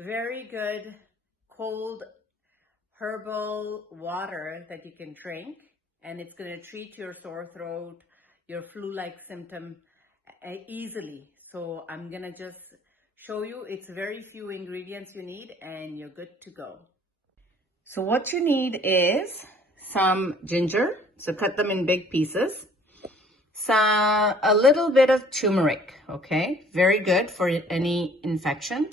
very good cold herbal water that you can drink, and it's going to treat your sore throat, your flu-like symptom easily. So I'm going to just show you. It's very few ingredients you need and you're good to go. So what you need is some ginger. So cut them in big pieces. A little bit of turmeric, okay? Very good for any infection.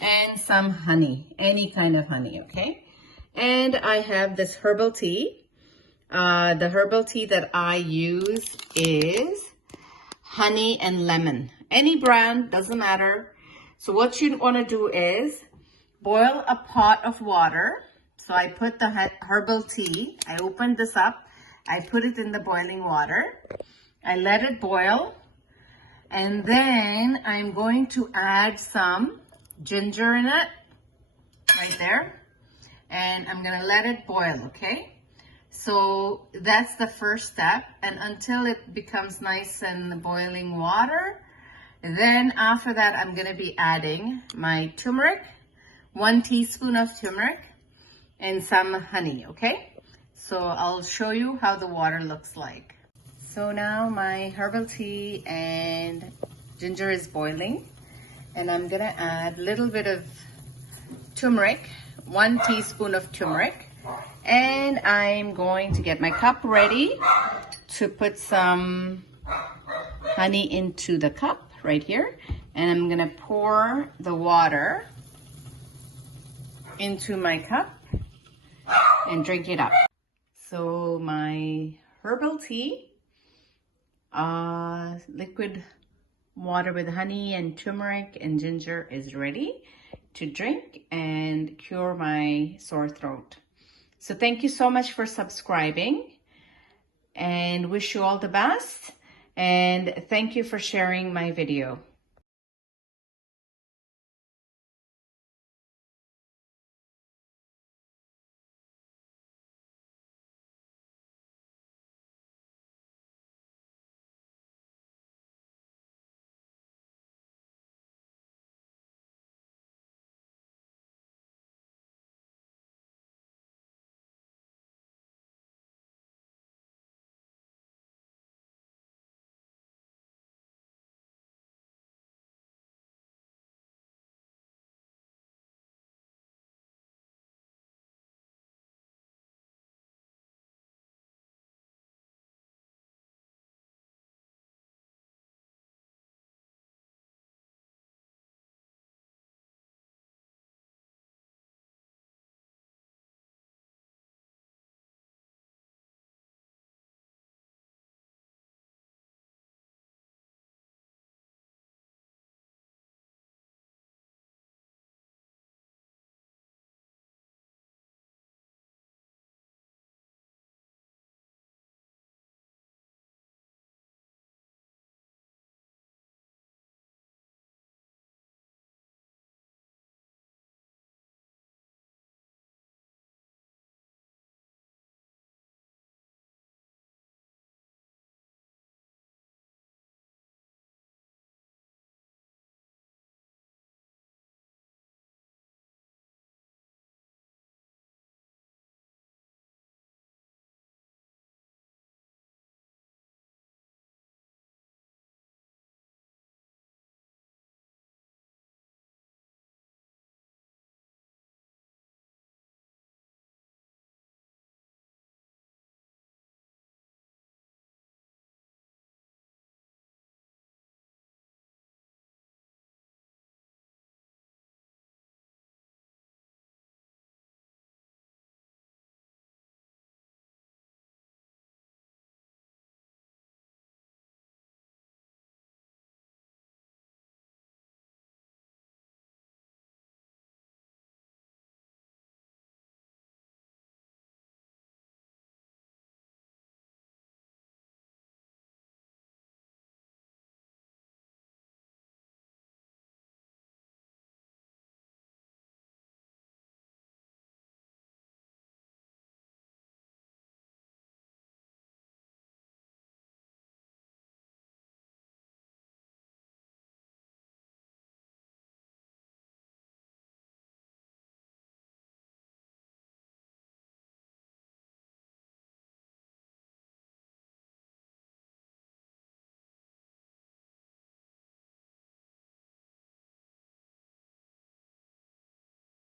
And some honey, any kind of honey, okay? And I have this herbal tea. The herbal tea that I use is honey and lemon. Any brand, doesn't matter. So what you want to do is boil a pot of water. So I put the herbal tea, I opened this up, I put it in the boiling water. I let it boil, and then I'm going to add some ginger in it, right there. And I'm gonna let it boil, okay? So that's the first step, and until it becomes nice and boiling water, then after that I'm gonna be adding my turmeric, 1 teaspoon of turmeric, and some honey, okay? So I'll show you how the water looks like. So now my herbal tea and ginger is boiling, and I'm gonna add a little bit of turmeric, 1 teaspoon of turmeric, and I'm going to get my cup ready to put some honey into the cup right here, and I'm gonna pour the water into my cup and drink it up. So my herbal tea, liquid water with honey and turmeric and ginger is ready to drink and cure my sore throat. So thank you so much for subscribing, and wish you all the best, and thank you for sharing my video.